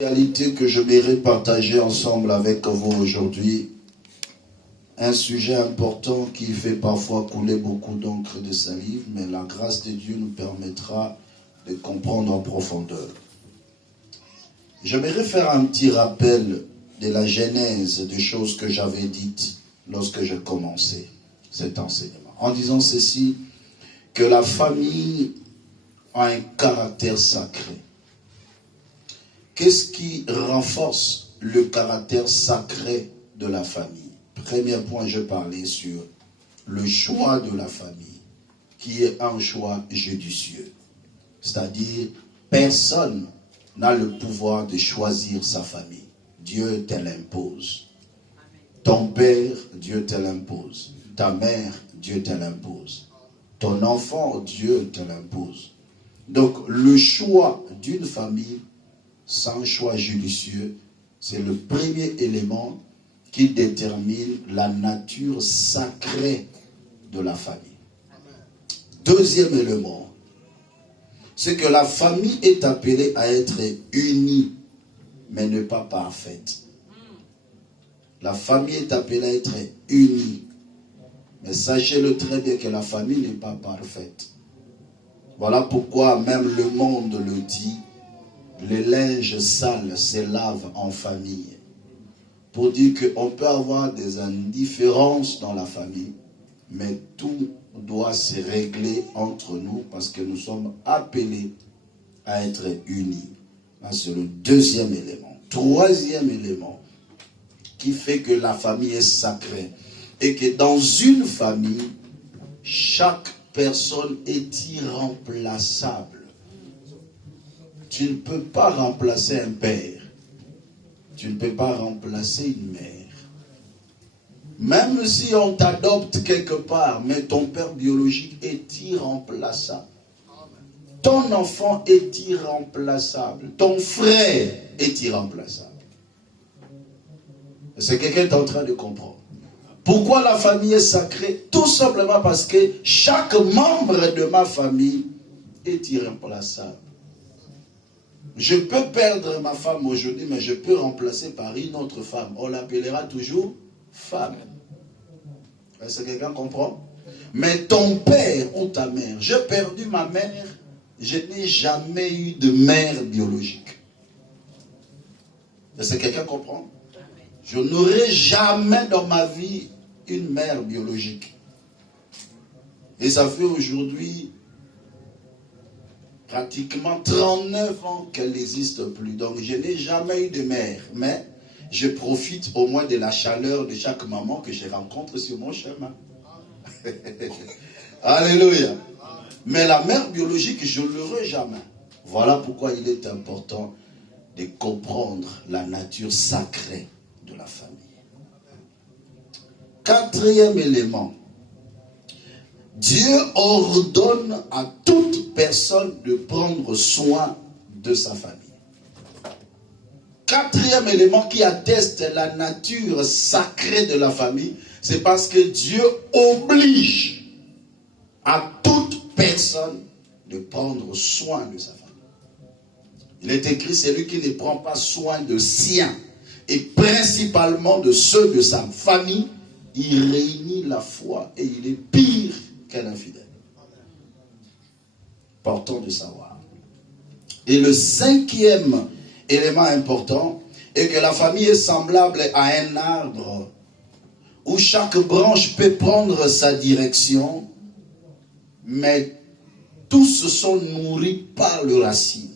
Réalité que je voudrais partager ensemble avec vous aujourd'hui, un sujet important qui fait parfois couler beaucoup d'encre de salive, mais la grâce de Dieu nous permettra de comprendre en profondeur. J'aimerais faire un petit rappel de la genèse des choses que j'avais dites lorsque je commençais cet enseignement, en disant ceci, que la famille a un caractère sacré. Qu'est-ce qui renforce le caractère sacré de la famille? Premier point, je parlais sur le choix de la famille, qui est un choix judicieux. C'est-à-dire, personne n'a le pouvoir de choisir sa famille. Dieu te l'impose. Ton père, Dieu te l'impose. Ta mère, Dieu te l'impose. Ton enfant, Dieu te l'impose. Donc, le choix d'une famille, sans choix judicieux, c'est le premier élément qui détermine la nature sacrée de la famille. Deuxième élément, c'est que la famille est appelée à être unie, mais ne pas parfaite. La famille est appelée à être unie, mais sachez-le très bien que la famille n'est pas parfaite. Voilà pourquoi même le monde le dit, les linges sales se lavent en famille. Pour dire qu'on peut avoir des indifférences dans la famille, mais tout doit se régler entre nous parce que nous sommes appelés à être unis. C'est le deuxième élément. Troisième élément qui fait que la famille est sacrée et que dans une famille, chaque personne est irremplaçable. Tu ne peux pas remplacer un père. Tu ne peux pas remplacer une mère. Même si on t'adopte quelque part, mais ton père biologique est irremplaçable. Ton enfant est irremplaçable. Ton frère est irremplaçable. C'est quelqu'un qui est en train de comprendre. Pourquoi la famille est sacrée? Tout simplement parce que chaque membre de ma famille est irremplaçable. Je peux perdre ma femme aujourd'hui, mais je peux remplacer par une autre femme. On l'appellera toujours femme. Est-ce que quelqu'un comprend? Mais ton père ou ta mère, j'ai perdu ma mère, je n'ai jamais eu de mère biologique. Est-ce que quelqu'un comprend? Je n'aurai jamais dans ma vie une mère biologique. Et ça fait aujourd'hui pratiquement 39 ans qu'elle n'existe plus. Donc je n'ai jamais eu de mère. Mais je profite au moins de la chaleur de chaque maman que je rencontre sur mon chemin. Alléluia. Mais la mère biologique, je ne l'aurai jamais. Voilà pourquoi il est important de comprendre la nature sacrée de la famille. Quatrième élément. Dieu ordonne à toute personne de prendre soin de sa famille. Quatrième élément qui atteste la nature sacrée de la famille, c'est parce que Dieu oblige à toute personne de prendre soin de sa famille. Il est écrit, celui qui ne prend pas soin de sien, et principalement de ceux de sa famille, il réunit la foi et il est pire qu'un infidèle. Important de savoir. Et le cinquième élément important est que la famille est semblable à un arbre où chaque branche peut prendre sa direction, mais tous se sont nourris par le racine.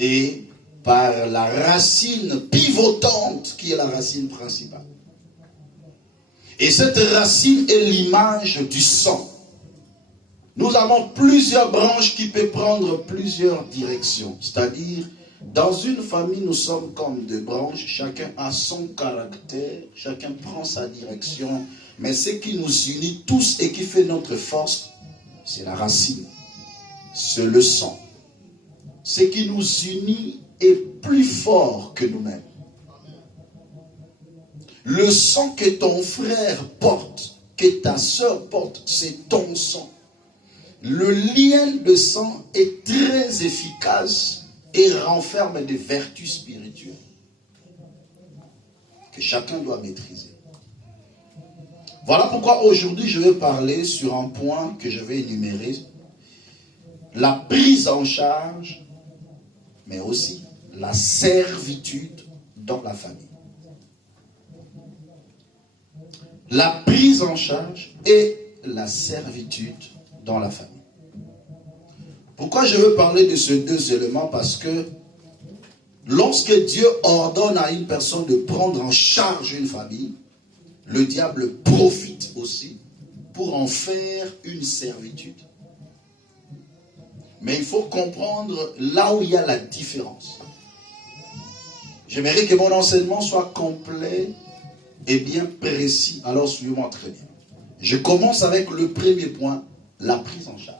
Et par la racine pivotante qui est la racine principale. Et cette racine est l'image du sang. Nous avons plusieurs branches qui peuvent prendre plusieurs directions. C'est-à-dire, dans une famille, nous sommes comme des branches. Chacun a son caractère, chacun prend sa direction. Mais ce qui nous unit tous et qui fait notre force, c'est la racine. C'est le sang. Ce qui nous unit est plus fort que nous-mêmes. Le sang que ton frère porte, que ta soeur porte, c'est ton sang. Le lien de sang est très efficace et renferme des vertus spirituelles que chacun doit maîtriser. Voilà pourquoi aujourd'hui je vais parler sur un point que je vais énumérer, la prise en charge, mais aussi la servitude dans la famille. La prise en charge et la servitude dans la famille. Pourquoi je veux parler de ces deux éléments? Parce que lorsque Dieu ordonne à une personne de prendre en charge une famille, le diable profite aussi pour en faire une servitude. Mais il faut comprendre là où il y a la différence. J'aimerais que mon enseignement soit complet et bien précis. Alors suivez-moi très bien. Je commence avec le premier point, la prise en charge.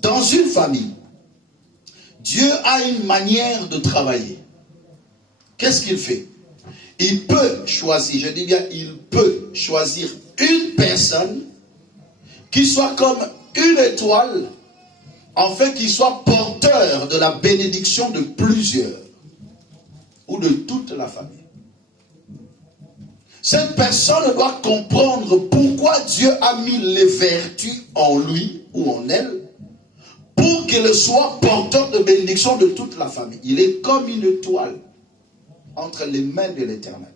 Dans une famille, Dieu a une manière de travailler. Qu'est-ce qu'il fait? Il peut choisir, je dis bien, il peut choisir une personne qui soit comme une étoile, afin qu'il soit porteur de la bénédiction de plusieurs ou de toute la famille. Cette personne doit comprendre pourquoi Dieu a mis les vertus en lui ou en elle pour qu'il soit porteur de bénédiction de toute la famille. Il est comme une étoile entre les mains de l'Éternel.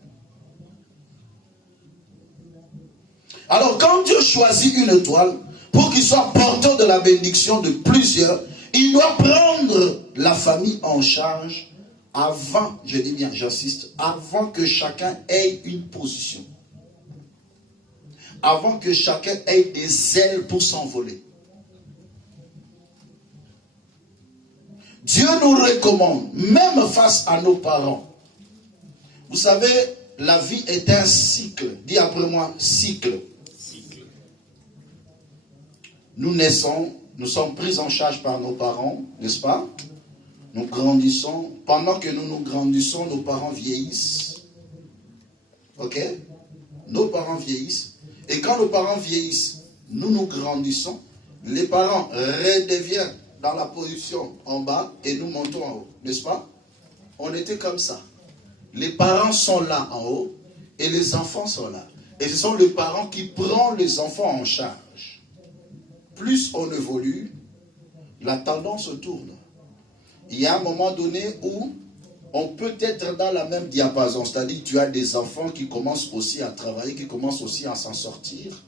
Alors quand Dieu choisit une étoile pour qu'il soit porteur de la bénédiction de plusieurs, il doit prendre la famille en charge avant, je dis bien, j'insiste, avant que chacun ait une position. Avant que chacun ait des ailes pour s'envoler. Dieu nous recommande, même face à nos parents. Vous savez, la vie est un cycle. Dis après moi, cycle. Nous naissons, nous sommes pris en charge par nos parents, n'est-ce pas? Nous grandissons. Pendant que nous grandissons, nos parents vieillissent. Ok? Nos parents vieillissent. Et quand nos parents vieillissent, nous grandissons. Les parents redeviennent dans la position en bas et nous montons en haut. N'est-ce pas? On était comme ça. Les parents sont là en haut et les enfants sont là. Et ce sont les parents qui prennent les enfants en charge. Plus on évolue, la tendance tourne. Il y a un moment donné où on peut être dans la même diapason. C'est-à-dire tu as des enfants qui commencent aussi à travailler, qui commencent aussi à s'en sortir.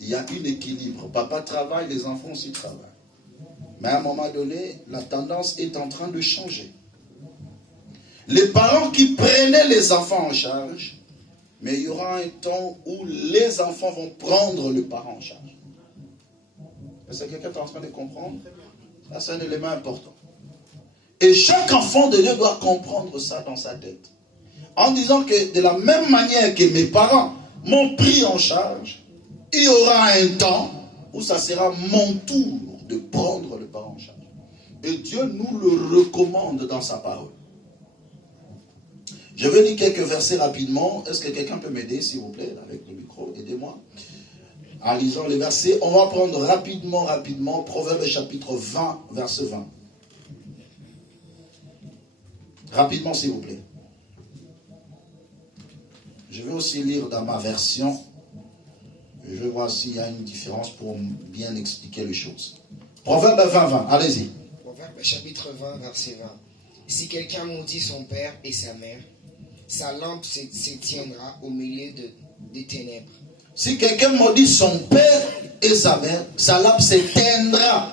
Il y a un équilibre. Papa travaille, les enfants aussi travaillent. Mais à un moment donné, la tendance est en train de changer. Les parents qui prenaient les enfants en charge, mais il y aura un temps où les enfants vont prendre le parent en charge. Est-ce que quelqu'un est en train de comprendre? Ça, c'est un élément important. Et chaque enfant de Dieu doit comprendre ça dans sa tête. En disant que de la même manière que mes parents m'ont pris en charge, il y aura un temps où ça sera mon tour de prendre le parent en charge. Et Dieu nous le recommande dans sa parole. Je vais lire quelques versets rapidement. Est-ce que quelqu'un peut m'aider, s'il vous plaît, avec le micro? Aidez-moi. En lisant les versets, on va prendre rapidement, Proverbes chapitre 20, verset 20. Rapidement, s'il vous plaît. Je vais aussi lire dans ma version. Je vais voir s'il y a une différence pour bien expliquer les choses. Proverbe 20, 20. Allez-y. Proverbe chapitre 20, verset 20. Si quelqu'un maudit son père et sa mère, sa lampe s'éteindra au milieu des ténèbres. Si quelqu'un maudit son père et sa mère, sa lampe s'éteindra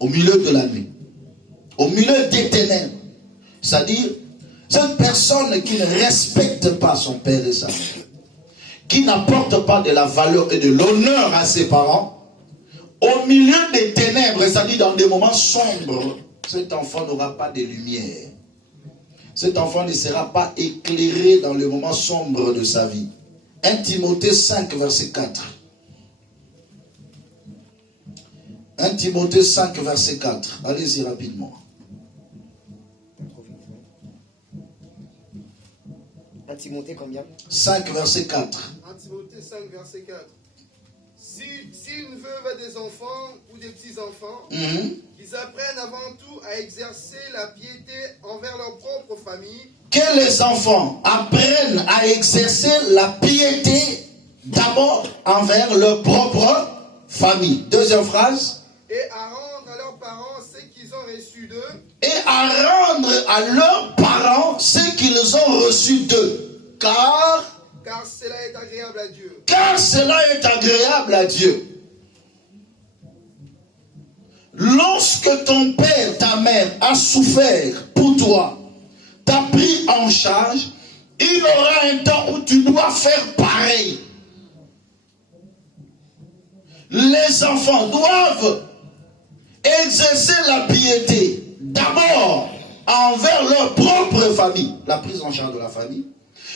au milieu de la nuit. Au milieu des ténèbres. C'est-à-dire, cette personne qui ne respecte pas son père et sa mère, qui n'apporte pas de la valeur et de l'honneur à ses parents, au milieu des ténèbres, c'est-à-dire dans des moments sombres, cet enfant n'aura pas de lumière. Cet enfant ne sera pas éclairé dans le moment sombre de sa vie. 1 Timothée 5, verset 4. 1 Timothée 5, verset 4. Allez-y rapidement. 1 Timothée combien? 5, verset 4. 1 Timothée 5, verset 4. Si une veuve a des enfants ou des petits-enfants, ils apprennent avant tout à exercer la piété envers leur propre famille. Que les enfants apprennent à exercer la piété d'abord envers leur propre famille. Deuxième phrase. Et à rendre à leurs parents ce qu'ils ont reçu d'eux. Et à rendre à leurs parents ce qu'ils ont reçu d'eux. Car cela est agréable à Dieu. Car cela est agréable à Dieu. Lorsque ton père, ta mère a souffert pour toi, t'a pris en charge, il y aura un temps où tu dois faire pareil. Les enfants doivent exercer la piété d'abord envers leur propre famille, la prise en charge de la famille,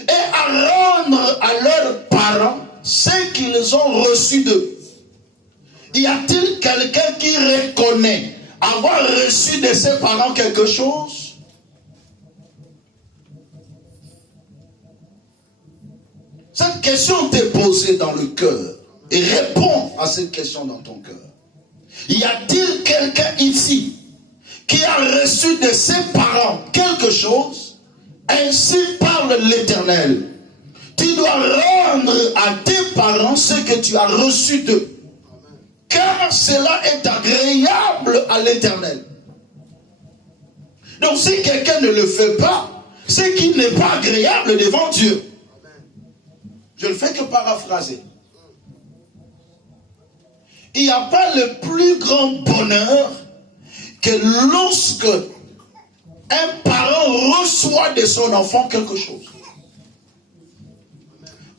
et à rendre à leurs parents ce qu'ils ont reçu d'eux. Y a-t-il quelqu'un qui reconnaît avoir reçu de ses parents quelque chose? Cette question t'est posée dans le cœur et réponds à cette question dans ton cœur. Y a-t-il quelqu'un ici qui a reçu de ses parents quelque chose? Ainsi parle l'Éternel. Tu dois rendre à tes parents ce que tu as reçu d'eux. Car cela est agréable à l'Éternel. Donc si quelqu'un ne le fait pas, c'est qu'il n'est pas agréable devant Dieu. Je ne fais que paraphraser. Il n'y a pas le plus grand bonheur que lorsque un parent reçoit de son enfant quelque chose.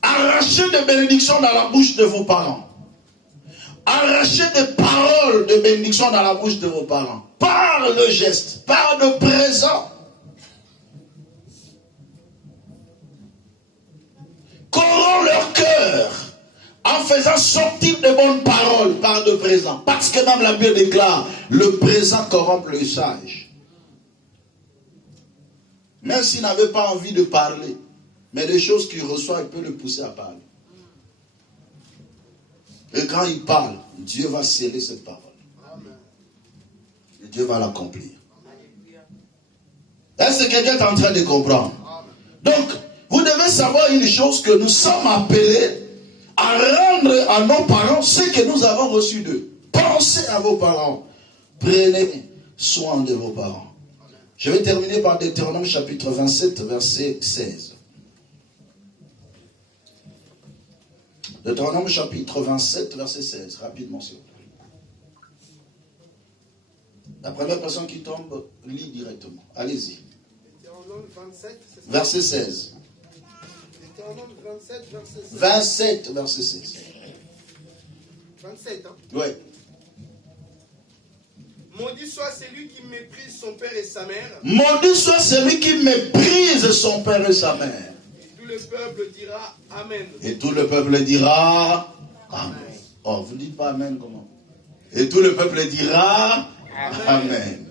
Arrachez des bénédictions dans la bouche de vos parents. Arrachez des paroles de bénédiction dans la bouche de vos parents. Par le geste, par le présent. Corrompt leur cœur en faisant sortir de bonnes paroles par le présent. Parce que même la Bible déclare, le présent corrompt le sage. Même s'il n'avait pas envie de parler, mais les choses qu'il reçoit, il peut le pousser à parler. Et quand il parle, Dieu va sceller cette parole. Et Dieu va l'accomplir. Est-ce que quelqu'un est en train de comprendre? Donc, vous devez savoir une chose, que nous sommes appelés à rendre à nos parents ce que nous avons reçu d'eux. Pensez à vos parents. Prenez soin de vos parents. Je vais terminer par Deutéronome chapitre 27, verset 16. Deutéronome chapitre 27, verset 16. Rapidement, s'il vous plaît. La première personne qui tombe, lit directement. Allez-y. Deutéronome 27, verset 16. Deutéronome 27, verset 16. 27, verset 16. 27, hein? Oui. Maudit soit celui qui méprise son père et sa mère. Maudit soit celui qui méprise son père et sa mère. Et tout le peuple dira Amen. Et tout le peuple dira Amen. Oh, vous ne dites pas Amen comment? Et tout le peuple dira Amen.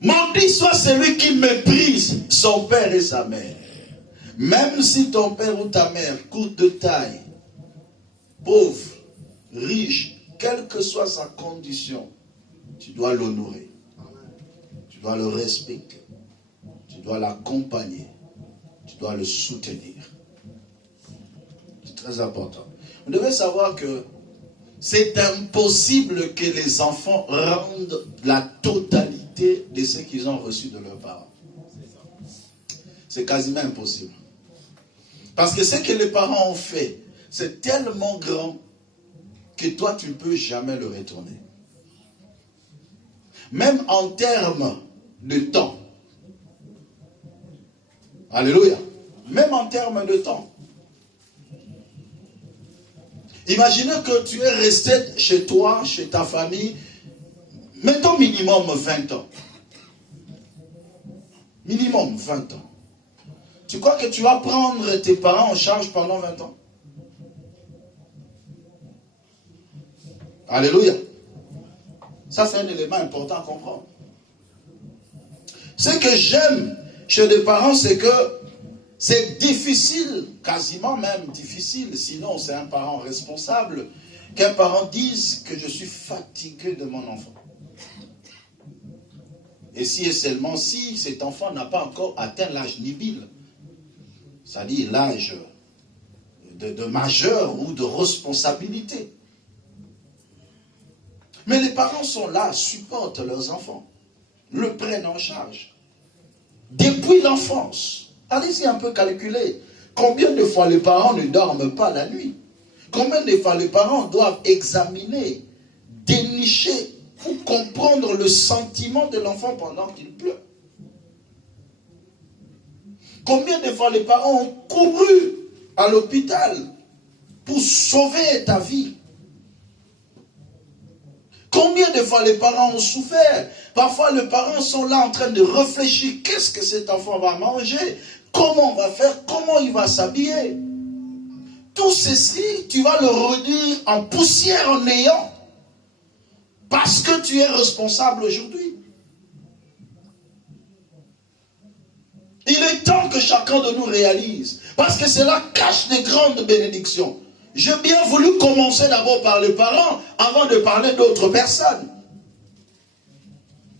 Maudit soit celui qui méprise son père et sa mère. Même si ton père ou ta mère coûte de taille, pauvre, riche, quelle que soit sa condition, tu dois l'honorer. Tu dois le respecter. Tu dois l'accompagner. Tu dois le soutenir. C'est très important. Vous devez savoir que c'est impossible que les enfants rendent la totalité de ce qu'ils ont reçu de leurs parents. C'est quasiment impossible. Parce que ce que les parents ont fait, c'est tellement grand que toi, tu ne peux jamais le retourner. Même en termes de temps. Alléluia. Même en termes de temps. Imaginez que tu es resté chez toi, chez ta famille, mettons minimum 20 ans. Minimum 20 ans. Tu crois que tu vas prendre tes parents en charge pendant 20 ans? Alléluia. Ça, c'est un élément important à comprendre. Ce que j'aime chez les parents, c'est que C'est difficile, quasiment même difficile, sinon c'est un parent responsable, qu'un parent dise que je suis fatigué de mon enfant. Et si et seulement si cet enfant n'a pas encore atteint l'âge nubile, c'est-à-dire l'âge de majeur ou de responsabilité. Mais les parents sont là, supportent leurs enfants, le prennent en charge. Depuis l'enfance, allez-y un peu calculer. Combien de fois les parents ne dorment pas la nuit? Combien de fois les parents doivent examiner, dénicher, pour comprendre le sentiment de l'enfant pendant qu'il pleure? Combien de fois les parents ont couru à l'hôpital pour sauver ta vie? Combien de fois les parents ont souffert? Parfois les parents sont là en train de réfléchir, qu'est-ce que cet enfant va manger? Comment on va faire? Comment il va s'habiller? Tout ceci, tu vas le réduire en poussière, en néant. Parce que tu es responsable aujourd'hui. Il est temps que chacun de nous réalise. Parce que cela cache des grandes bénédictions. J'ai bien voulu commencer d'abord par les parents avant de parler d'autres personnes.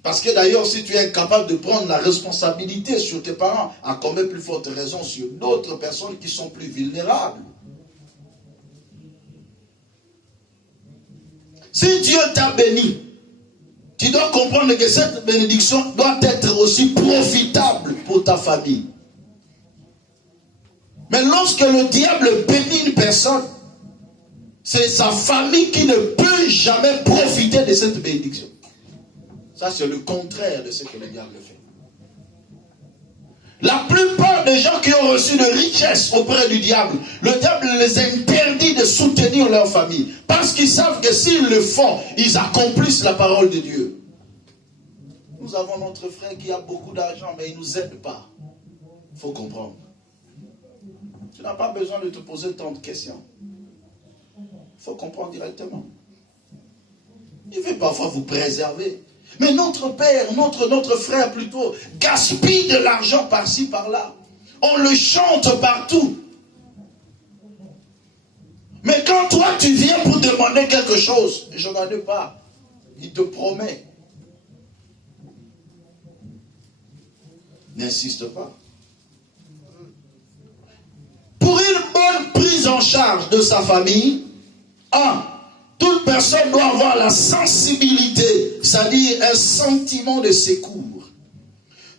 Parce que d'ailleurs, si tu es incapable de prendre la responsabilité sur tes parents, à combien plus forte raison sur d'autres personnes qui sont plus vulnérables. Si Dieu t'a béni, tu dois comprendre que cette bénédiction doit être aussi profitable pour ta famille. Mais lorsque le diable bénit une personne, c'est sa famille qui ne peut jamais profiter de cette bénédiction. Ça, c'est le contraire de ce que le diable fait. La plupart des gens qui ont reçu de richesses auprès du diable, le diable les interdit de soutenir leur famille. Parce qu'ils savent que s'ils le font, ils accomplissent la parole de Dieu. Nous avons notre frère qui a beaucoup d'argent, mais il ne nous aide pas. Il faut comprendre. Tu n'as pas besoin de te poser tant de questions. Il faut comprendre directement. Il veut parfois vous préserver. Mais notre père, notre frère plutôt, gaspille de l'argent par-ci, par-là. On le chante partout. Mais quand toi tu viens pour demander quelque chose, je n'en ai pas. Il te promet. N'insiste pas. Pour une bonne prise en charge de sa famille, toute personne doit avoir la sensibilité, c'est-à-dire un sentiment de secours.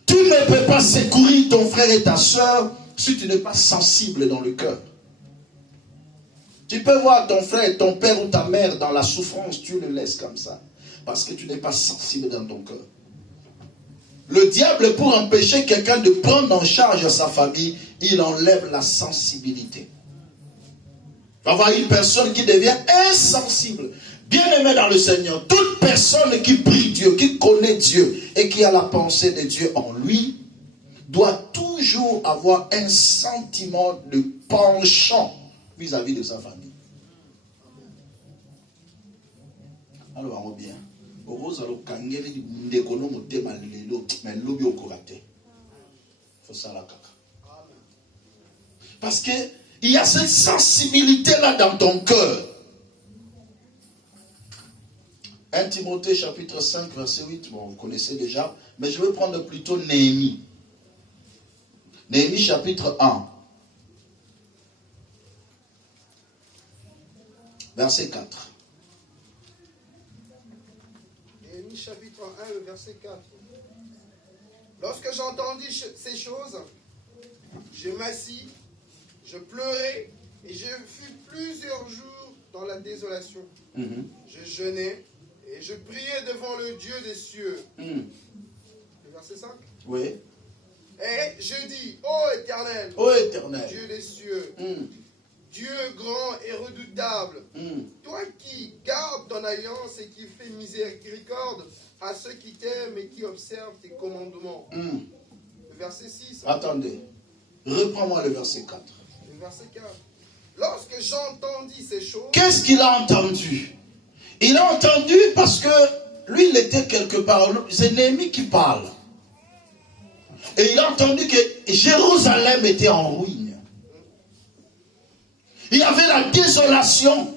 Tu ne peux pas secourir ton frère et ta soeur si tu n'es pas sensible dans le cœur. Tu peux voir ton frère, ton père ou ta mère dans la souffrance, tu le laisses comme ça, parce que tu n'es pas sensible dans ton cœur. Le diable, pour empêcher quelqu'un de prendre en charge sa famille, il enlève la sensibilité. On va voir une personne qui devient insensible. Bien aimé dans le Seigneur, toute personne qui prie Dieu, qui connaît Dieu et qui a la pensée de Dieu en lui, doit toujours avoir un sentiment de penchant vis-à-vis de sa famille. Alors, on bien. Parce que il y a cette sensibilité-là dans ton cœur. 1 Timothée chapitre 5 verset 8, bon, vous connaissez déjà, mais je vais prendre plutôt Néhémie. Néhémie chapitre 1. Verset 4. Néhémie chapitre 1, le verset 4. Lorsque j'entendis ces choses, je m'assis, je pleurais et je fus plusieurs jours dans la désolation. Je jeûnais et je priais devant le Dieu des cieux. Le verset 5. Oui. Et je dis, ô Éternel, Dieu des cieux, Dieu grand et redoutable, toi qui gardes ton alliance et qui fais miséricorde à ceux qui t'aiment et qui observent tes commandements. Le verset 6. Attendez, reprends-moi le verset 4. Le verset 4. Lorsque j'entendis ces choses... Qu'est-ce qu'il a entendu? Il a entendu parce que lui, il était quelque part. C'est Néhémie qui parle. Et il a entendu que Jérusalem était en ruine. Il y avait la désolation.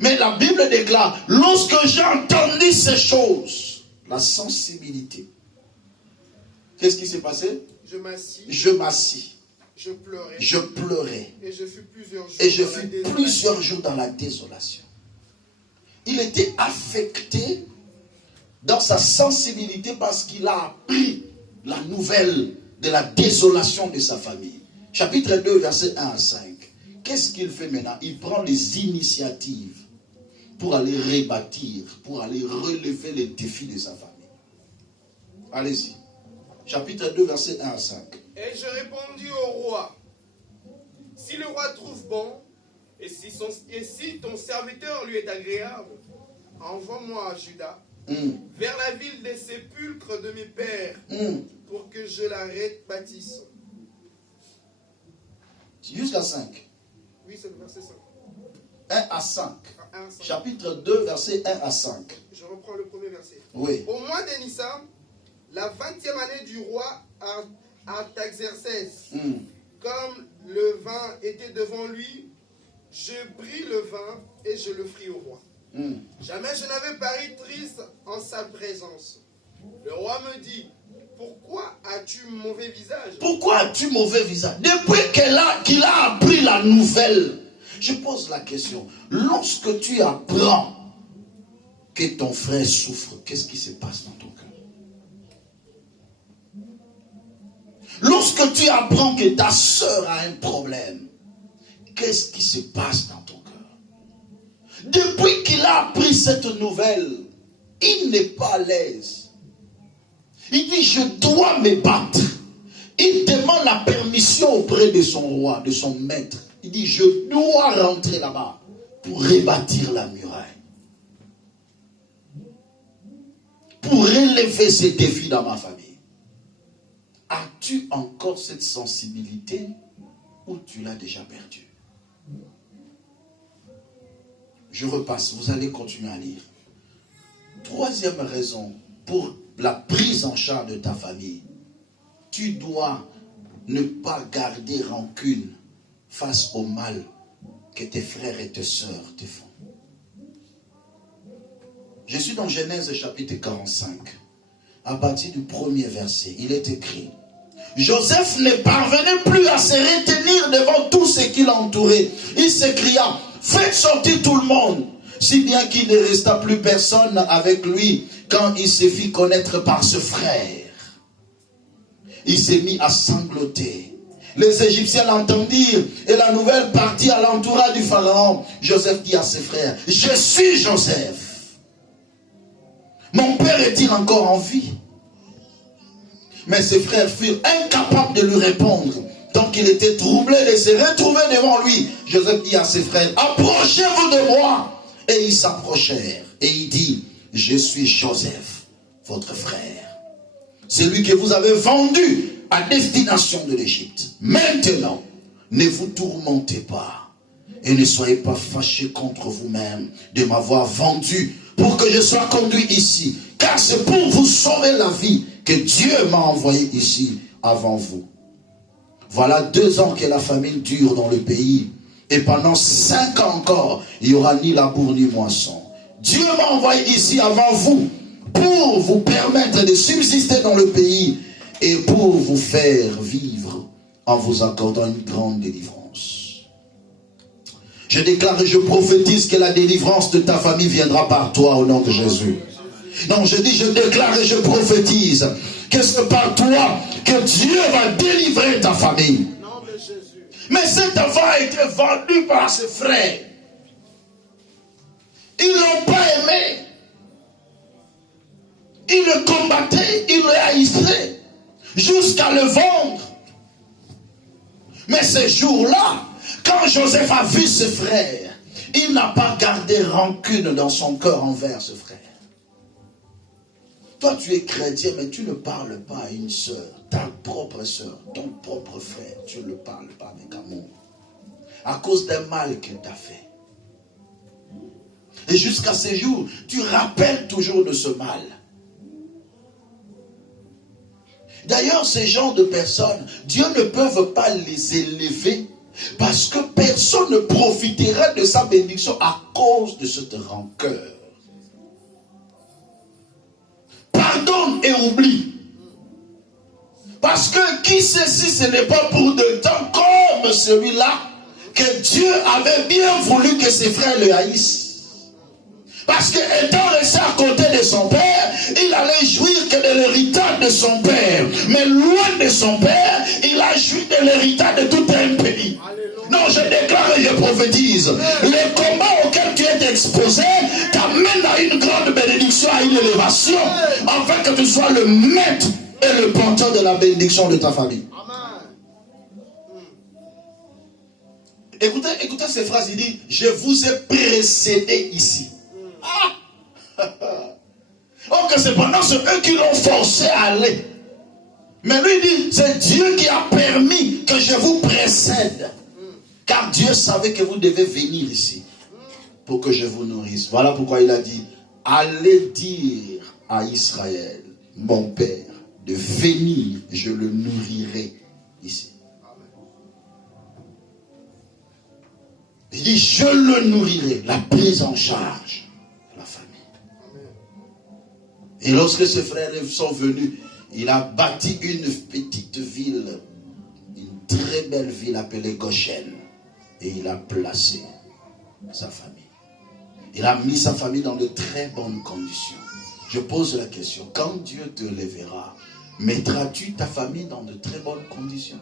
Mais la Bible déclare, lorsque j'ai entendu ces choses, la sensibilité. Qu'est-ce qui s'est passé? Je m'assis. Je pleurais. Et je fus plusieurs jours dans la désolation. Il était affecté dans sa sensibilité parce qu'il a appris la nouvelle de la désolation de sa famille. Chapitre 2, versets 1 à 5. Qu'est-ce qu'il fait maintenant? Il prend les initiatives pour aller rebâtir, pour aller relever les défis de sa famille. Allez-y. Chapitre 2, versets 1 à 5. Et je répondis au roi, si le roi trouve bon, et si ton serviteur lui est agréable, envoie-moi à Juda, vers la ville des sépulcres de mes pères, pour que je la rebâtisse. Jusqu'à 5. Oui, c'est le verset 5. 1 à 5. Chapitre 2, verset 1 à 5. Je reprends le premier verset. Oui. Au mois de Nissan, la 20e année du roi Artaxerxès, comme le vin était devant lui, je pris le vin et je le fris au roi. Jamais je n'avais paru triste en sa présence. Le roi me dit, pourquoi as-tu mauvais visage? Pourquoi as-tu mauvais visage? Depuis qu'il a appris la nouvelle, je pose la question. Lorsque tu apprends que ton frère souffre, qu'est-ce qui se passe dans ton cœur? Lorsque tu apprends que ta soeur a un problème, qu'est-ce qui se passe dans ton cœur? Depuis qu'il a appris cette nouvelle, il n'est pas à l'aise. Il dit, je dois me battre. Il demande la permission auprès de son roi, de son maître. Il dit, je dois rentrer là-bas pour rebâtir la muraille. Pour relever ces défis dans ma famille. As-tu encore cette sensibilité ou tu l'as déjà perdue? Je repasse, vous allez continuer à lire. Troisième raison pour la prise en charge de ta famille. Tu dois ne pas garder rancune face au mal que tes frères et tes sœurs te font. Je suis dans Genèse chapitre 45. À partir du premier verset, il est écrit: Joseph ne parvenait plus à se retenir devant tout ce qui l'entourait. Il s'écria: faites sortir tout le monde. Si bien qu'il ne resta plus personne avec lui quand il se fit connaître par ce frère. Il s'est mis à sangloter. Les Égyptiens l'entendirent et la nouvelle partit à l'entourage du pharaon. Joseph dit à ses frères: je suis Joseph. Mon père est-il encore en vie? Mais ses frères furent incapables de lui répondre. Donc il était troublé de se retrouver devant lui. Joseph dit à ses frères: approchez-vous de moi. Et ils s'approchèrent. Et il dit: je suis Joseph, votre frère, celui que vous avez vendu à destination de l'Égypte. Maintenant, ne vous tourmentez pas et ne soyez pas fâchés contre vous-même de m'avoir vendu pour que je sois conduit ici. Car c'est pour vous sauver la vie que Dieu m'a envoyé ici avant vous. Voilà 2 ans que la famine dure dans le pays. Et pendant 5 ans encore, il n'y aura ni labour ni moisson. Dieu m'a envoyé ici avant vous pour vous permettre de subsister dans le pays et pour vous faire vivre en vous accordant une grande délivrance. Je déclare et je prophétise que la délivrance de ta famille viendra par toi au nom de Jésus. Non, je dis, je déclare et je prophétise que c'est par toi que Dieu va délivrer ta famille. Mais cet enfant a été vendu par ses frères. Ils ne l'ont pas aimé. Ils le combattaient, ils le haïssaient, jusqu'à le vendre. Mais ce jour-là, quand Joseph a vu ses frères, il n'a pas gardé rancune dans son cœur envers ce frère. Toi, tu es chrétien, mais tu ne parles pas à une sœur, ta propre sœur, ton propre frère. Tu ne le parles pas avec amour. À cause d'un mal qu'il t'a fait. Et jusqu'à ce jour, tu rappelles toujours de ce mal. D'ailleurs, ces genres de personnes, Dieu ne peut pas les élever parce que personne ne profitera de sa bénédiction à cause de cette rancœur. Pardonne et oublie. Parce que qui sait si ce n'est pas pour de temps comme celui-là que Dieu avait bien voulu que ses frères le haïssent. Parce qu'étant resté à côté de son père, il allait jouir que de l'héritage de son père. Mais loin de son père, il a joui de l'héritage de tout un pays. Non, je déclare et je prophétise. Le combat auquel tu es exposé t'amène à une grande bénédiction, à une élévation, afin que tu sois le maître et le porteur de la bénédiction de ta famille. Écoutez ces phrases, il dit, je vous ai précédé ici. Oh, que cependant, c'est eux qui l'ont forcé à aller. Mais lui dit, c'est Dieu qui a permis que je vous précède. Car Dieu savait que vous devez venir ici pour que je vous nourrisse. Voilà pourquoi il a dit, allez dire à Israël, mon Père, de venir, je le nourrirai ici. Il dit, je le nourrirai, la prise en charge de la famille. Et lorsque ses frères sont venus, il a bâti une petite ville, une très belle ville appelée Goshen. Et il a placé sa famille. Il a mis sa famille dans de très bonnes conditions. Je pose la question, quand Dieu te lèvera, mettras-tu ta famille dans de très bonnes conditions?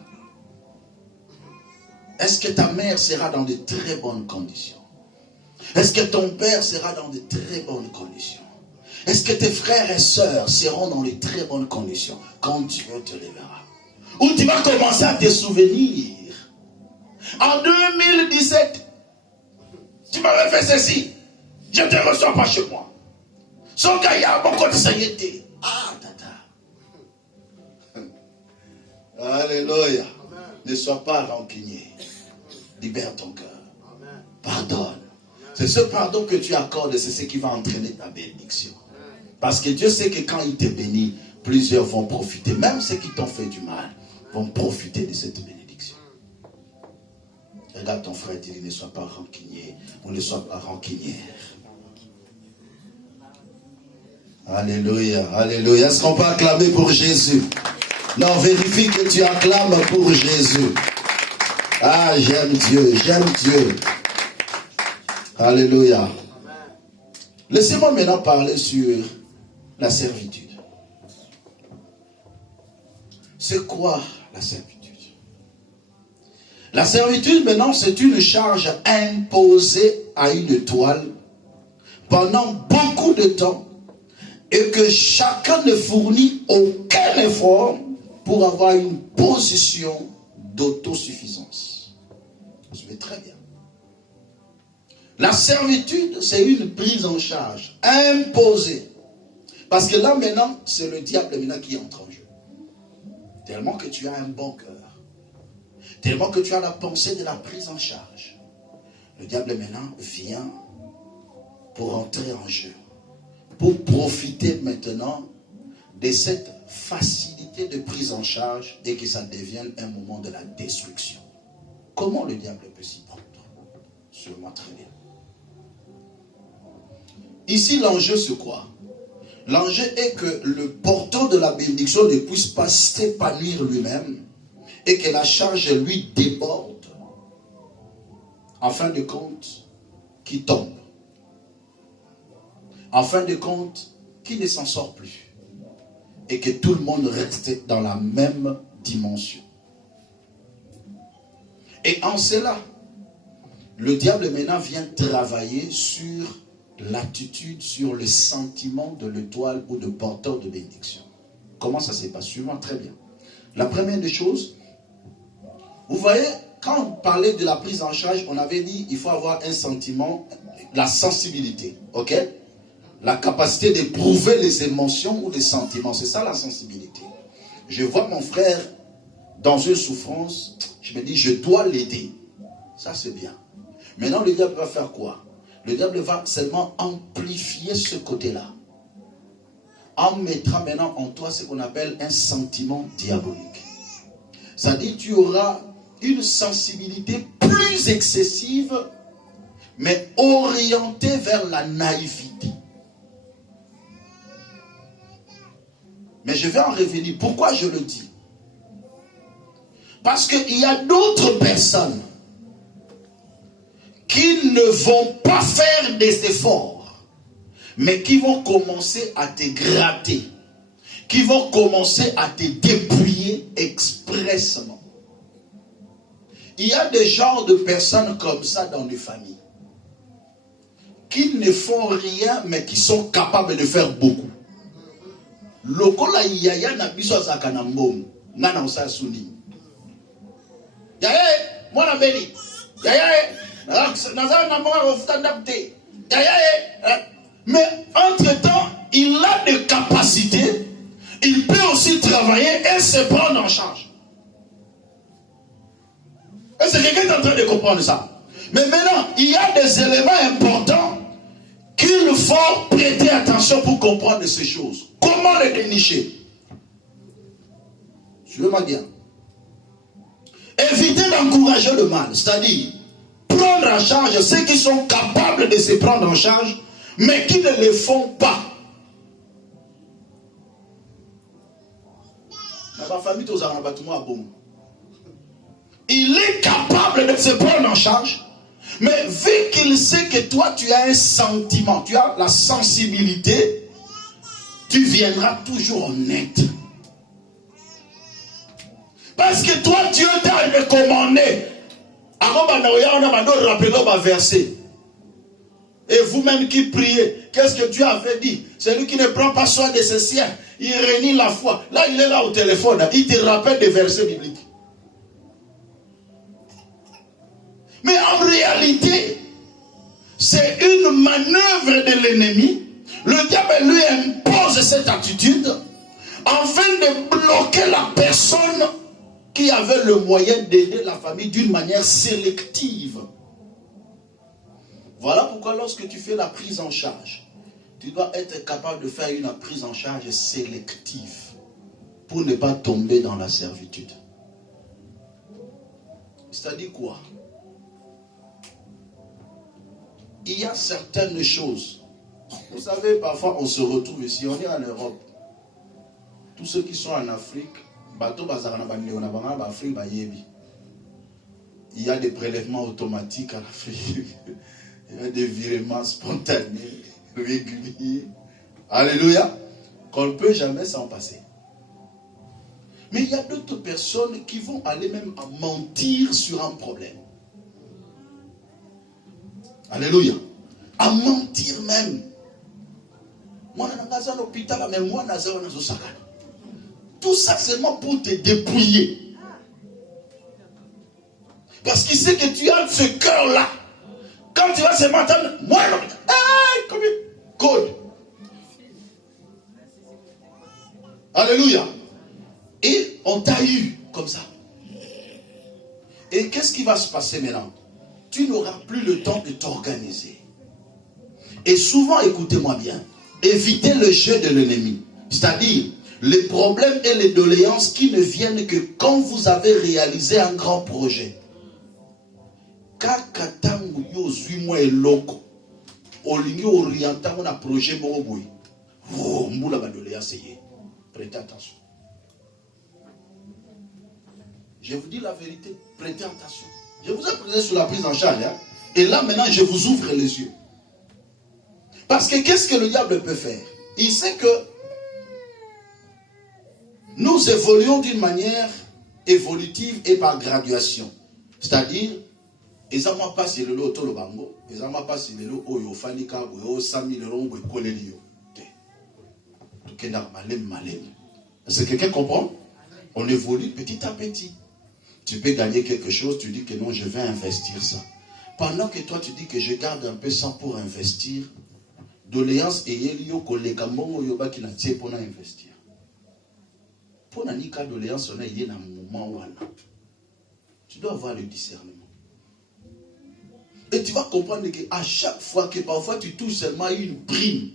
Est-ce que ta mère sera dans de très bonnes conditions? Est-ce que ton père sera dans de très bonnes conditions? Est-ce que tes frères et sœurs seront dans de très bonnes conditions quand Dieu te lèvera? Ou tu vas commencer à te souvenir. En 2017, tu m'avais fait ceci. Je ne te reçois pas chez moi. Son gars, il y a beaucoup de saïeté. Ah, tata. Alléluia. Ne sois pas rancunier. Libère ton cœur. Pardonne. C'est ce pardon que tu accordes, c'est ce qui va entraîner ta bénédiction. Parce que Dieu sait que quand il te bénit, plusieurs vont profiter. Même ceux qui t'ont fait du mal vont profiter de cette bénédiction. Regarde ton frère et dis, ne sois pas rancunier ou ne sois pas rancunière. Alléluia, alléluia. Est-ce qu'on peut acclamer pour Jésus? Non, vérifie que tu acclames pour Jésus. Ah, j'aime Dieu, j'aime Dieu. Alléluia. Laissez-moi maintenant parler sur la servitude. C'est quoi la servitude? La servitude maintenant, c'est une charge imposée à une toile pendant beaucoup de temps et que chacun ne fournit aucun effort pour avoir une position d'autosuffisance. Vous suivez très bien. La servitude, c'est une prise en charge imposée. Parce que là maintenant, c'est le diable maintenant qui entre en jeu. Tellement que tu as un bon cœur. Tellement que tu as la pensée de la prise en charge. Le diable maintenant vient pour entrer en jeu. Pour profiter maintenant de cette facilité de prise en charge et que ça devienne un moment de la destruction. Comment le diable peut s'y prendre? Sûrement très bien. Ici, l'enjeu, c'est quoi? L'enjeu est que le porteur de la bénédiction ne puisse pas s'épanouir lui-même et que la charge lui déborde. En fin de compte, qui tombe. En fin de compte, qui ne s'en sort plus. Et que tout le monde reste dans la même dimension. Et en cela, le diable maintenant vient travailler sur l'attitude, sur le sentiment de l'étoile ou de porteur de bénédiction. Comment ça se passe? Suivant très bien. La première des choses, vous voyez, quand on parlait de la prise en charge, on avait dit il faut avoir un sentiment, la sensibilité, ok? La capacité d'éprouver les émotions ou les sentiments, c'est ça la sensibilité. Je vois mon frère dans une souffrance, je me dis je dois l'aider. Ça c'est bien. Maintenant le diable va faire quoi? Le diable va seulement amplifier ce côté-là. on mettra maintenant en toi ce qu'on appelle un sentiment diabolique. C'est-à-dire tu auras une sensibilité plus excessive, mais orientée vers la naïveté. Mais je vais en revenir. Pourquoi je le dis? Parce qu'il y a d'autres personnes qui ne vont pas faire des efforts, mais qui vont commencer à te gratter, qui vont commencer à te dépouiller expressément. Il y a des genres de personnes comme ça dans les familles, qui ne font rien, mais qui sont capables de faire beaucoup. Lokola yaya na biso azaka na mbongo ngana osasuni yaya mwana beli yaya nazana na mbongo ofutanda te yaya mais entre-temps il a des capacités, il peut aussi travailler et se prendre en charge. Est-ce que quelqu'un est en train de comprendre ça? Mais maintenant il y a des éléments importants qu'il faut prêter attention pour comprendre ces choses. Comment les dénicher? Suivez-moi bien. Éviter d'encourager le mal, c'est-à-dire prendre en charge ceux qui sont capables de se prendre en charge, mais qui ne le font pas. Il est capable de se prendre en charge, mais vu qu'il sait que toi tu as un sentiment, tu as la sensibilité, tu viendras toujours honnête. Parce que toi Dieu t'a recommandé. Et vous-même qui priez, qu'est-ce que Dieu avait dit? Celui qui ne prend pas soin de ses siens, il renie la foi. Là il est là au téléphone, il te rappelle des versets bibliques. Mais en réalité, c'est une manœuvre de l'ennemi. Le diable lui impose cette attitude afin de bloquer la personne qui avait le moyen d'aider la famille d'une manière sélective. Voilà pourquoi lorsque tu fais la prise en charge, tu dois être capable de faire une prise en charge sélective pour ne pas tomber dans la servitude. C'est-à-dire quoi? Il y a certaines choses. Vous savez, parfois on se retrouve ici, on est en Europe. Tous ceux qui sont en Afrique, il y a des prélèvements automatiques en Afrique. Il y a des virements spontanés, réguliers. Alléluia. Qu'on ne peut jamais s'en passer. Mais il y a d'autres personnes qui vont aller même à mentir sur un problème. Alléluia. À mentir même. Tout ça seulement pour te dépouiller. Parce qu'il sait que tu as ce cœur-là. Quand tu vas se m'entendre, moi, code. Alléluia. Et on t'a eu comme ça. Et qu'est-ce qui va se passer maintenant? Tu n'auras plus le temps de t'organiser. Et souvent, écoutez-moi bien, évitez le jeu de l'ennemi. C'est-à-dire, les problèmes et les doléances qui ne viennent que quand vous avez réalisé un grand projet. Kakatangu yo zui moi eloko. Olingi orienta mon projet moroboui. Oh, mboula ba doléance yé. Prêtez attention. Je vous dis la vérité, prêtez attention. Je vous ai pris sur la prise en charge. Hein? Et là, maintenant, je vous ouvre les yeux. Parce que qu'est-ce que le diable peut faire? Il sait que nous évoluons d'une manière évolutive et par graduation. C'est-à-dire, ezama pas le lot le bango, ezama pas le lot oyo fanika oyo 100 000 euros ou kolelio. Tout est malem. Est-ce que quelqu'un comprend? On évolue petit à petit. Tu peux gagner quelque chose, tu dis que non, je vais investir ça. Pendant que toi tu dis que je garde un peu ça pour investir, doléance et yelio koleka mbongo yoba ki na tie pour investir. Pour na nika doléance on a yé na moment wana. Tu dois avoir le discernement. Et tu vas comprendre qu'à chaque fois que parfois tu touches seulement une prime,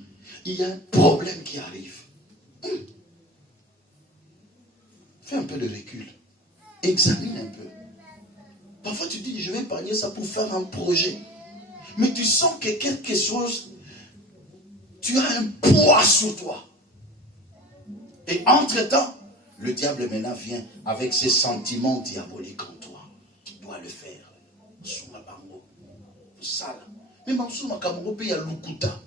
il y a un problème qui arrive. Fais un peu de recul. Examine un peu. Parfois tu dis, je vais épargner ça pour faire un projet. Mais tu sens que quelque chose, tu as un poids sur toi. Et entre-temps, le diable maintenant vient avec ses sentiments diaboliques en toi. Tu dois le faire. Même en dessous, il y a l'ukuta.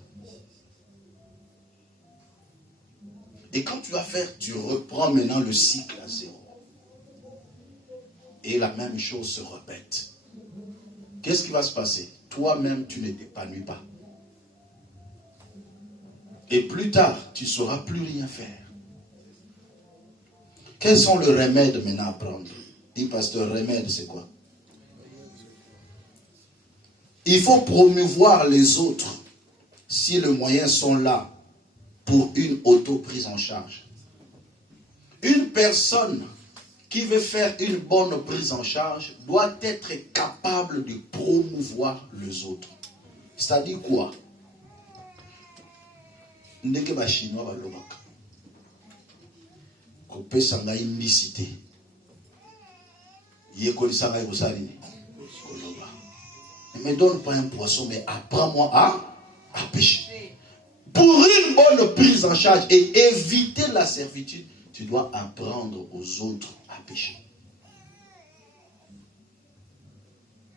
Et quand tu vas faire, tu reprends maintenant le cycle à zéro. Et la même chose se répète. Qu'est-ce qui va se passer? Toi-même, tu ne t'épanouis pas. Et plus tard, tu ne sauras plus rien faire. Quels sont les remèdes maintenant à prendre? Dis, pasteur, remède, c'est quoi? Il faut promouvoir les autres si les moyens sont là pour une auto-prise en charge. Une personne qui veut faire une bonne prise en charge doit être capable de promouvoir les autres. C'est-à-dire quoi? Ndeke ba chinois ba lobaka. Ko pesa nga indicité. Yekoli sanga yosali. Koloba. Ne me donne pas un poisson, mais apprends-moi à pêcher. Pour une bonne prise en charge et éviter la servitude, tu dois apprendre aux autres à pêcher.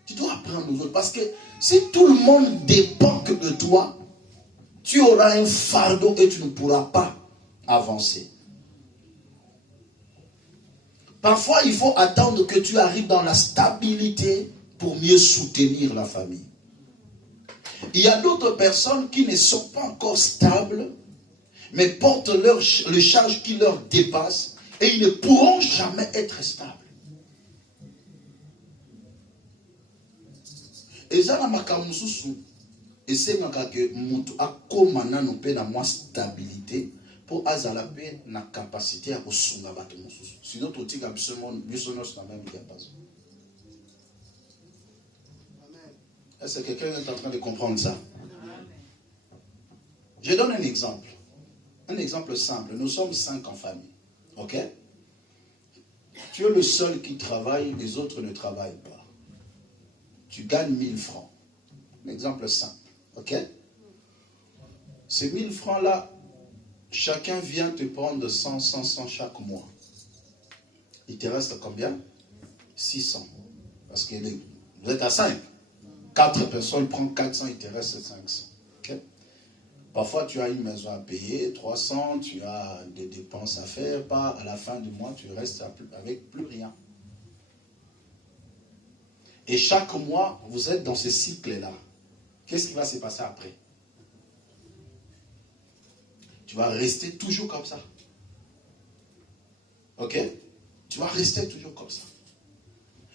Tu dois apprendre aux autres. Parce que si tout le monde dépend que de toi, tu auras un fardeau et tu ne pourras pas avancer. Parfois, il faut attendre que tu arrives dans la stabilité pour mieux soutenir la famille. Il y a d'autres personnes qui ne sont pas encore stables, mais portent le charge qui leur dépasse et ils ne pourront jamais être stables. Et ça, la makamususu, et c'est que mutu akomana no pe na moi stabilité pour azalape na capacité à kosunga bato mususu. Sinon tout tika bisonos na même diapason. Est-ce que quelqu'un est en train de comprendre ça? Je donne un exemple. Un exemple simple. Nous sommes 5 en famille. Ok? Tu es le seul qui travaille, les autres ne travaillent pas. Tu gagnes 1000 francs. Un exemple simple. Ok? Ces 1000 francs-là, chacun vient te prendre 100 chaque mois. Il te reste combien? 600. Parce que vous êtes à 5. 4 personnes prennent 400, il te reste 500. Okay? Parfois, tu as une maison à payer, 300, tu as des dépenses à faire, pas à la fin du mois, tu restes avec plus rien. Et chaque mois, vous êtes dans ce cycle-là. Qu'est-ce qui va se passer après? Tu vas rester toujours comme ça. Ok? Tu vas rester toujours comme ça.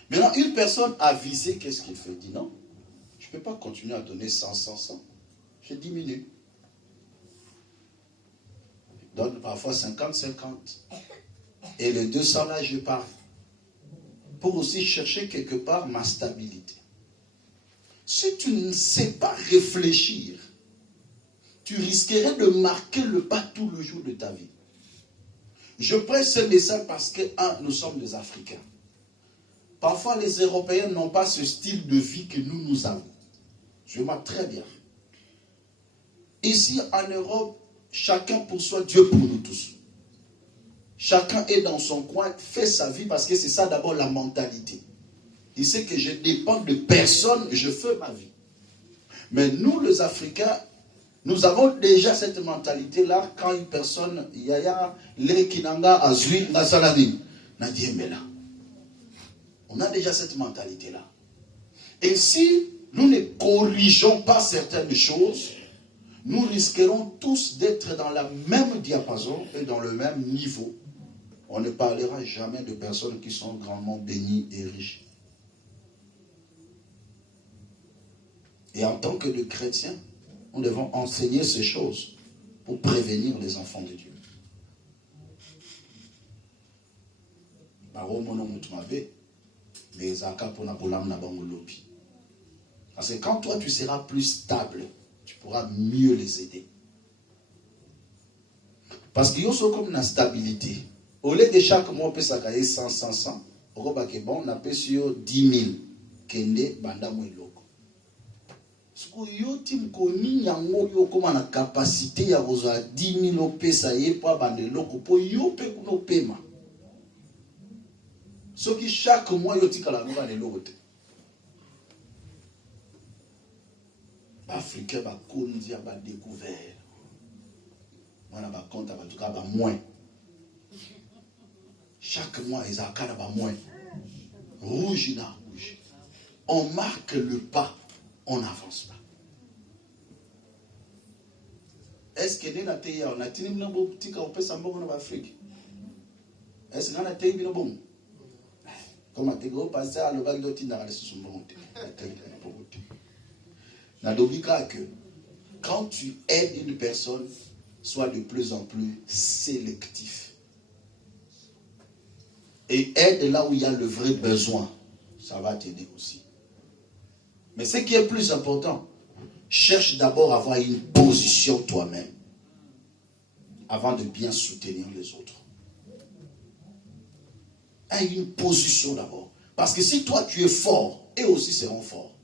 Maintenant, une personne avisée, qu'est-ce qu'il fait? Il dit non. Je ne peux pas continuer à donner 100. Je diminue. Je donne parfois 50. Et les 200 là, je pars. Pour aussi chercher quelque part ma stabilité. Si tu ne sais pas réfléchir, tu risquerais de marquer le pas tout le jour de ta vie. Je prête ce message parce que, nous sommes des Africains. Parfois, les Européens n'ont pas ce style de vie que nous avons. Je vois très bien. Ici, en Europe, chacun pour soi, Dieu pour nous tous. Chacun est dans son coin, fait sa vie parce que c'est ça d'abord la mentalité. Il sait que je dépends de personne, je fais ma vie. Mais nous, les Africains, nous avons déjà cette mentalité-là quand une personne, Yaya, Lekinanga, Azui, Nasalani, Nadiemela. On a déjà cette mentalité-là. Et si nous ne corrigeons pas certaines choses, nous risquerons tous d'être dans la même diapason et dans le même niveau. On ne parlera jamais de personnes qui sont grandement bénies et riches. Et en tant que de chrétiens, nous devons enseigner ces choses pour prévenir les enfants de Dieu. Parce que quand toi tu seras plus stable, tu pourras mieux les aider. Parce qu'il y a comme une stabilité. Au lieu de chaque mois, on peut s'accueillir 100, 100, 100. On appelle sur 10 000. Kende, banda mouiloko. Ce que yo tim koni yango yo comme la capacité à vous 10 000 pesa ye pour bande loko pour yo pe kuno pema. Ce qui chaque mois yo tika la nouvelle de l'autre. Africain ba konzi ba découvert. Moi ba compte ba tout cas ba moins. Chaque mois ils accadent ba moins. Rouge na rouge. On marque le pas, on n'avance pas. Est-ce que nous avons un petit peu de Afrique? Est-ce que nous avons un petit peu de bon? Comme tu as passé à l'obag de Tina, c'est bon. Que quand tu aides une personne, sois de plus en plus sélectif. Et aide là où il y a le vrai besoin. Ça va t'aider aussi. Mais ce qui est plus important, cherche d'abord à avoir une position toi-même avant de bien soutenir les autres. Aie une position d'abord. Parce que si toi tu es fort, eux aussi seront forts.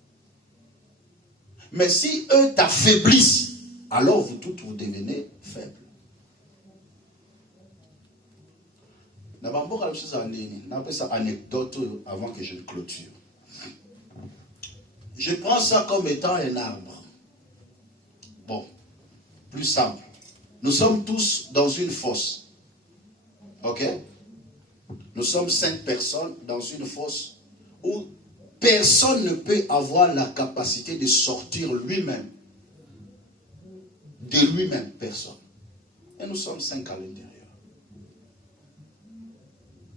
Mais si eux t'affaiblissent, alors vous tous vous devenez faibles. D'abord, on appelle ça anecdote avant que je ne clôture. Je prends ça comme étant un arbre. Bon, plus simple. Nous sommes tous dans une fosse. Ok? Nous sommes 5 personnes dans une fosse où personne ne peut avoir la capacité de sortir lui-même. De lui-même, personne. Et nous sommes 5 à l'intérieur.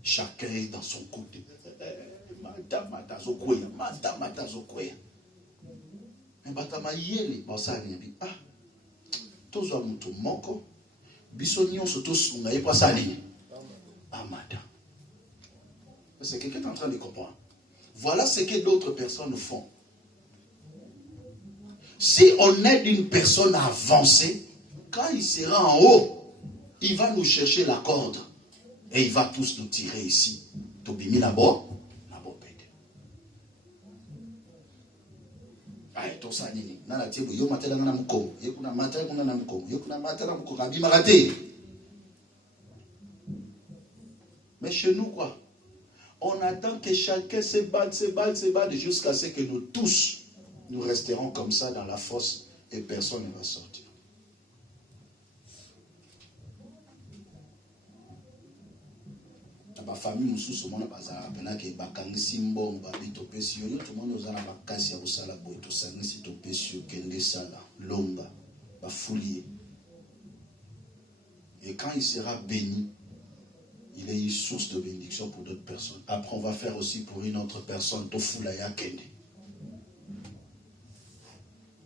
Chacun est dans son côté. Mais batama yeli basali bi ah tozo mutu moko biso nyonso to sunga e pasali amada. C'est quelqu'un qui est en train de comprendre. Voilà ce que d'autres personnes font. Si on aide une personne à avancer, quand il sera en haut, il va nous chercher la corde et il va tous nous tirer ici. Tobimi là-bas. Mais chez nous, quoi? On attend que chacun se batte jusqu'à ce que nous tous, nous resterons comme ça dans la fosse et personne ne va sortir. Ma famille nous sous monde bazar pena ke bakangisi mbongo babito pesio yo tout monde ozana bakasi ya kosala boy to sangisi to pesio kende sala lomba ba foulier. Et quand il sera béni, il est une source de bénédiction pour d'autres personnes. Après on va faire aussi pour une autre personne to foulaya kende.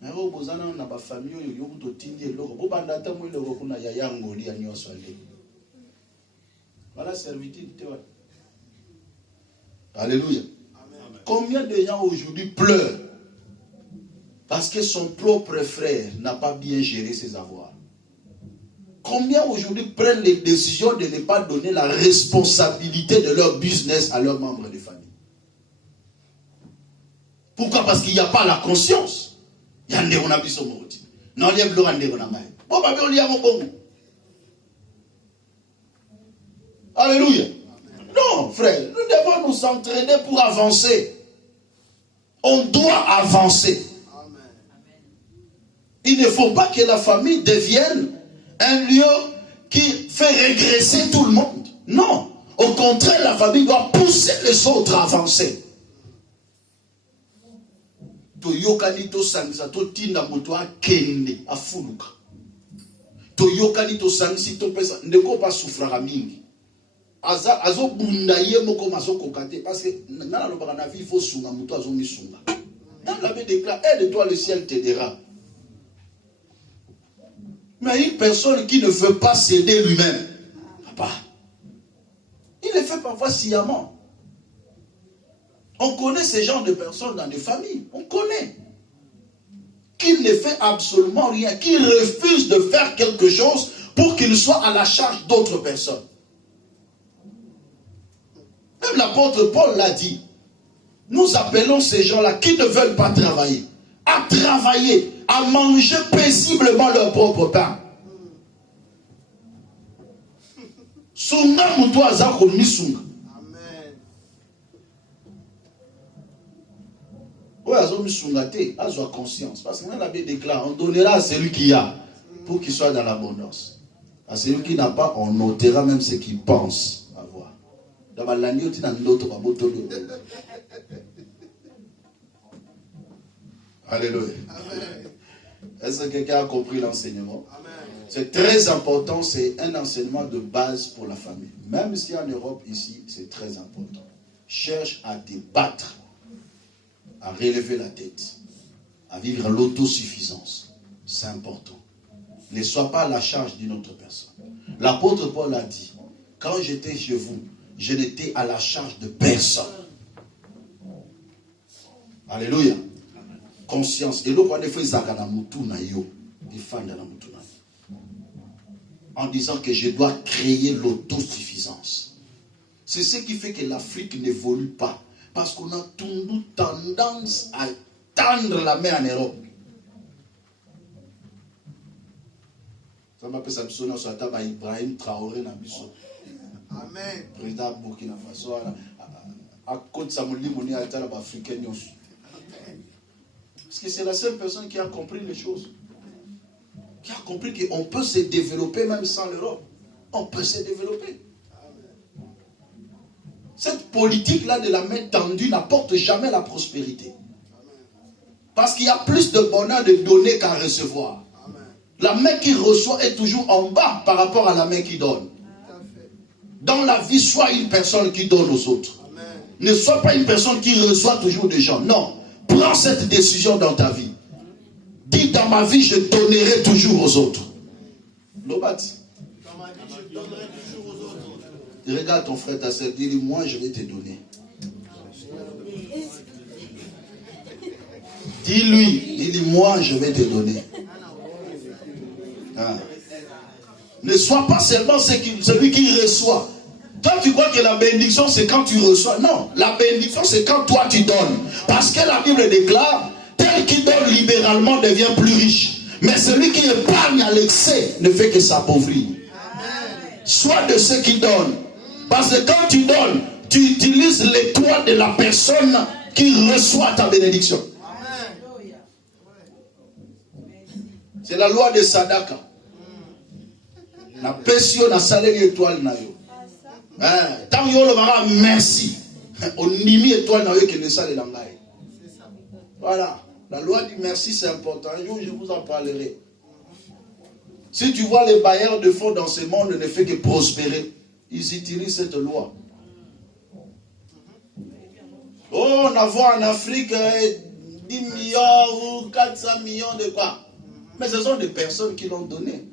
Mais au bozana na ba famille yo to tindi eloko bo bandata mo eloko kuna ya yangoli ya nyoso ale. Voilà la servitude. Alléluia. Amen. Combien de gens aujourd'hui pleurent parce que son propre frère n'a pas bien géré ses avoirs? Combien aujourd'hui prennent les décisions de ne pas donner la responsabilité de leur business à leurs membres de famille? Pourquoi? Parce qu'il n'y a pas la conscience. Il y a un déronabiso morti. Non, il y a un déronamai. Bon, bah, on y a mon bon. Alléluia. Amen. Non, frère, nous devons nous entraîner pour avancer. On doit avancer. Amen. Il ne faut pas que la famille devienne un lieu qui fait régresser tout le monde. Non. Au contraire, la famille doit pousser les autres à avancer. Toyokani to sangisa to tinda moto akende afuluka. Toyokani to sangisi to pesa ndeko pa souffrira mingi. Azo bunda ye moko maso kokate parce que nana lobaka na vie il faut sunga muto azo misunga. Dans la Bible déclare aide-toi le ciel t'aidera. Mais une personne qui ne veut pas s'aider lui-même, papa, il le fait parfois sciemment. On connaît ce genre de personnes dans des familles, on connaît. Qui ne fait absolument rien, qui refuse de faire quelque chose pour qu'ils soient à la charge d'autres personnes. Même l'apôtre Paul l'a dit. Nous appelons ces gens-là qui ne veulent pas travailler, à travailler, à manger paisiblement leur propre pain. Sunga mutu aza komi sunga. Amen. Ouais, azo mi sunga te, azo conscience. Parce que la Bible déclare, on donnera à celui qui a, pour qu'il soit dans l'abondance. À celui qui n'a pas, on notera même ce qu'il pense avoir. Dans la nuit, tu n'as d'autres pas beau. Alléluia. Amen. Est-ce que quelqu'un a compris l'enseignement? Amen. C'est très important, c'est un enseignement de base pour la famille. Même si en Europe, ici, c'est très important. Cherche à te battre, à relever la tête, à vivre l'autosuffisance. C'est important. Ne sois pas à la charge d'une autre personne. L'apôtre Paul a dit, quand j'étais chez vous, je n'étais à la charge de personne. Alléluia. Conscience. Et l'autre, on a fait Zagana Moutou na yo. En disant que je dois créer l'autosuffisance. C'est ce qui fait que l'Afrique n'évolue pas. Parce qu'on a toujours tendance à tendre la main en Europe. Ça m'appelle Samson, ça t'a Ibrahim Traoré na biso. Amen. Président Burkina Faso, à côté de Samouli Mouni, à l'état africain. Parce que c'est la seule personne qui a compris les choses. Qui a compris qu'on peut se développer même sans l'Europe. On peut se développer. Cette politique-là de la main tendue n'apporte jamais la prospérité. Parce qu'il y a plus de bonheur de donner qu'à recevoir. La main qui reçoit est toujours en bas par rapport à la main qui donne. Dans la vie, sois une personne qui donne aux autres. Ne sois pas une personne qui reçoit toujours des gens. Non. Prends cette décision dans ta vie. Dis, dans ma vie, je donnerai toujours aux autres. Lobati. Dans ma vie, je donnerai toujours aux autres. Regarde ton frère, ta soeur, dis-lui, moi, je vais te donner. Dis-lui, moi, je vais te donner. Ah. Ne sois pas seulement celui qui reçoit. Toi, tu crois que la bénédiction, c'est quand tu reçois. Non, la bénédiction, c'est quand toi, tu donnes. Parce que la Bible déclare, tel qui donne libéralement devient plus riche. Mais celui qui épargne à l'excès ne fait que s'appauvrir. Sois de ceux qui donnent. Parce que quand tu donnes, tu utilises l'étoile de la personne qui reçoit ta bénédiction. C'est la loi de Sadaka. Na pesio na salé étoile na yo. Tant yo le merci. On nimi étoile na yo que ne sale langai. Voilà. La loi du merci, c'est important. Un jour, je vous en parlerai. Si tu vois les bailleurs de fonds dans ce monde ne font que prospérer, ils utilisent cette loi. Oh, on a vu en Afrique 10 millions ou 400 millions de quoi. Mais ce sont des personnes qui l'ont donné.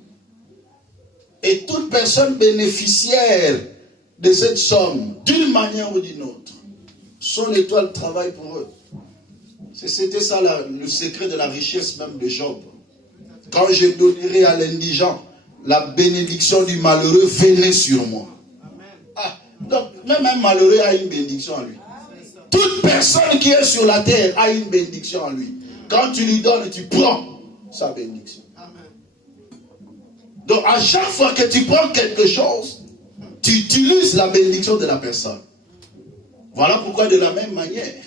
Et toute personne bénéficiaire de cette somme, d'une manière ou d'une autre, son étoile travaille pour eux. C'était ça le secret de la richesse même de Job. Quand je donnerai à l'indigent, la bénédiction du malheureux venait sur moi. Ah, donc même un malheureux a une bénédiction en lui. Toute personne qui est sur la terre a une bénédiction en lui. Quand tu lui donnes, tu prends sa bénédiction. Donc à chaque fois que tu prends quelque chose, tu utilises la bénédiction de la personne. Voilà pourquoi de la même manière,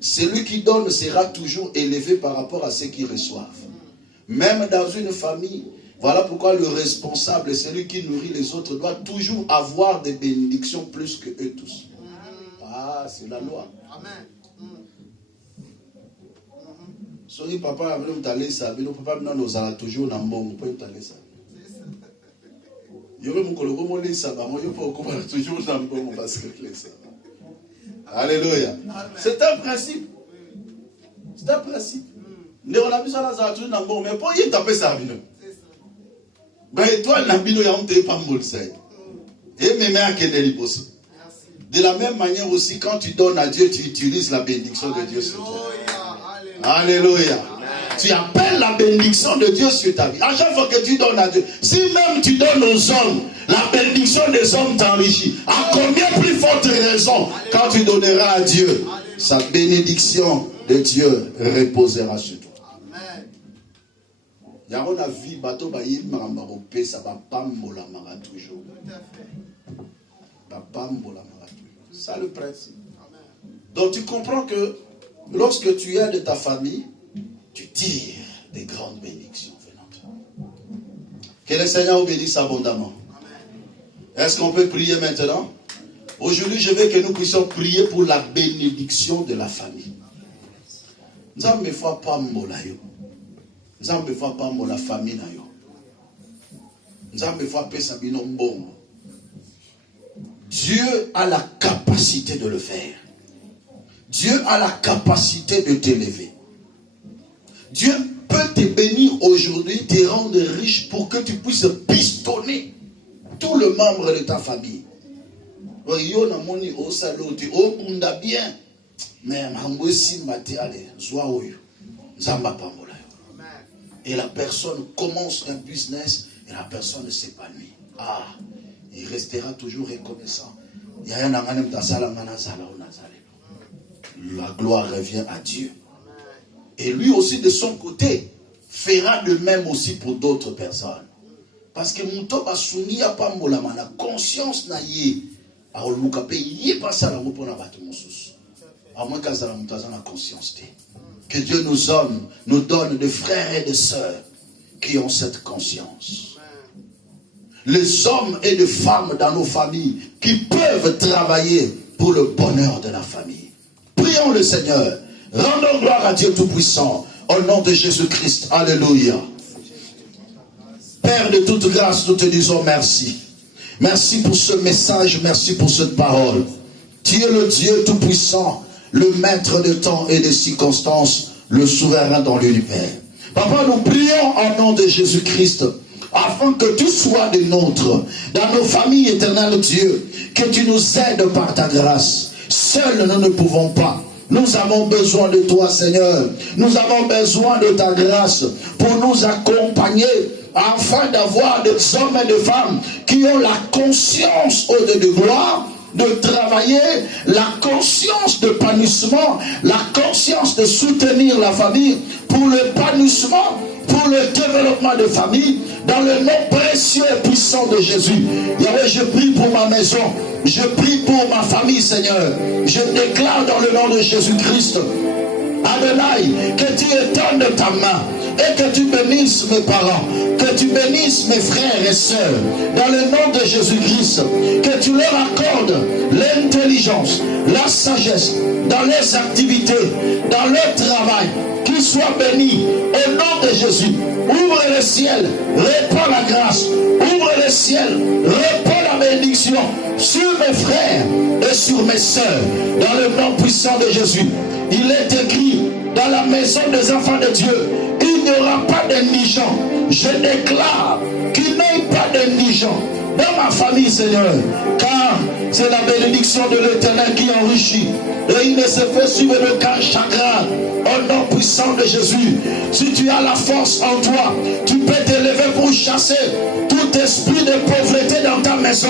celui qui donne sera toujours élevé par rapport à ceux qui reçoivent. Même dans une famille, voilà pourquoi le responsable, celui qui nourrit les autres, doit toujours avoir des bénédictions plus que eux tous. Ah, c'est la loi. Amen. Soyez papa, vous allez ça, mais papa, nous allons toujours dans le monde, vous pouvez aller ça. Alléluia. C'est un principe. C'est un principe. Mais pour y taper ça, toi, l'ambino y'a honte pas molsé. Et même à quel boss. De la même manière aussi, quand tu donnes à Dieu, tu utilises la bénédiction de Dieu sur toi. Alléluia. Tu appelles la bénédiction de Dieu sur ta vie. À chaque fois que tu donnes à Dieu, si même tu donnes aux hommes, la bénédiction des hommes t'enrichit. À combien plus forte raison quand tu donneras à Dieu, sa bénédiction de Dieu reposera sur toi. Il y a une vie, bateau baïm marambaropé, ça va pas m'olamara toujours. C'est ça le principe. Donc tu comprends que lorsque tu es de ta famille, tu tires des grandes bénédictions venant. Que le Seigneur vous bénisse abondamment. Est-ce qu'on peut prier maintenant? Aujourd'hui, je veux que nous puissions prier pour la bénédiction de la famille. Nous avons fait pas m'olayo. Nous avons fait pas la famille na yo. Nous avons fait pas sabino mbongo. Dieu a la capacité de le faire. Dieu a la capacité de t'élever. Dieu peut te bénir aujourd'hui, te rendre riche pour que tu puisses pistonner tous les membres de ta famille. Et la personne commence un business et la personne s'épanouit. Ah, il restera toujours reconnaissant. La gloire revient à Dieu. Et lui aussi de son côté fera de même aussi pour d'autres personnes. Parce que mon top a soumis à pas la conscience na yé a olukape yé pas à la pour na battre mon sous. À moins qu'à la la conscience. Que Dieu nous donne des frères et des sœurs qui ont cette conscience. Les hommes et les femmes dans nos familles qui peuvent travailler pour le bonheur de la famille. Prions le Seigneur. Rendons gloire à Dieu Tout-Puissant. Au nom de Jésus-Christ. Alléluia. Père de toute grâce, nous te disons merci. Merci pour ce message, merci pour cette parole. Tu es le Dieu Tout-Puissant, le maître de temps et des circonstances, le souverain dans l'univers. Papa, nous prions en nom de Jésus-Christ, afin que tu sois des nôtres, dans nos familles éternelles, Dieu, que tu nous aides par ta grâce. Seuls nous ne pouvons pas. Nous avons besoin de toi, Seigneur. Nous avons besoin de ta grâce pour nous accompagner afin d'avoir des hommes et des femmes qui ont la conscience au-delà de gloire, de travailler, la conscience d'épanouissement, la conscience de soutenir la famille pour l'épanouissement, pour le développement de famille, dans le nom précieux et puissant de Jésus. Yahweh, je prie pour ma maison, je prie pour ma famille, Seigneur. Je déclare dans le nom de Jésus-Christ, Adonai, que tu étendes ta main et que tu bénisses mes parents, que tu bénisses mes frères et sœurs, dans le nom de Jésus-Christ, que tu leur accordes l'intelligence, la sagesse, dans leurs activités, dans leur travail, qu'ils soient bénis au nom de Jésus. Ouvre le ciel, répands la grâce, ouvre le ciel, répands la bénédiction sur mes frères et sur mes sœurs, dans le nom puissant de Jésus. Il est écrit dans la maison des enfants de Dieu, il n'y aura pas d'indigents. Je déclare qu'il n'y ait pas d'indigents dans ma famille, Seigneur, car c'est la bénédiction de l'Éternel qui enrichit. Et il ne se fait suivre de qu'un chagrin. Au nom puissant de Jésus, si tu as la force en toi, tu peux t'élever pour chasser tout esprit de pauvreté dans ta maison.